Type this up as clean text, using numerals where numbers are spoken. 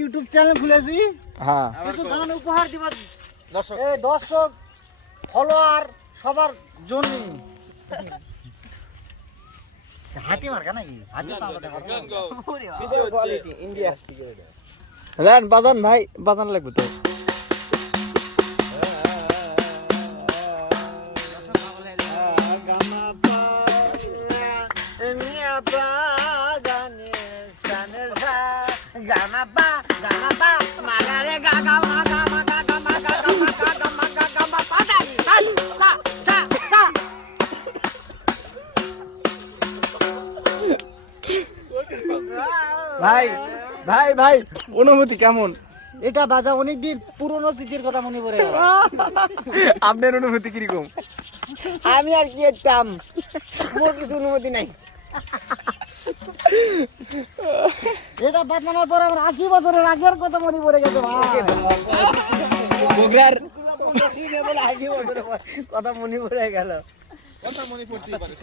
YouTube channel খুলেছি। হ্যাঁ কিছু গান উপহার দিব দর্শক ফলোয়ার সবার জন্য। হাতি মার্কা নাকি? হাতি চালাতে পারবো? সুপার কোয়ালিটি ইন্ডিয়া থেকে। রান বাজান ভাই, বাজান লাগবে তো। ভাই ভাই ভাই অনুভূতি কেমন? এটা বাজা অনেকদিন পুরনো স্মৃতির কথা মনে পড়ে গেল। আপনার অনুভূতি কিরকম? আমি আর কি করতাম, মোর কিছু অনুমতি নাই। এটা বাজনার পর আমার 80 বছরের আগের কথা মনে পড়ে গেছে ভাই। বগুড়ার 80 বছরের কথা মনে পড়ে গেল। কথা মনে পড়তেই পারে।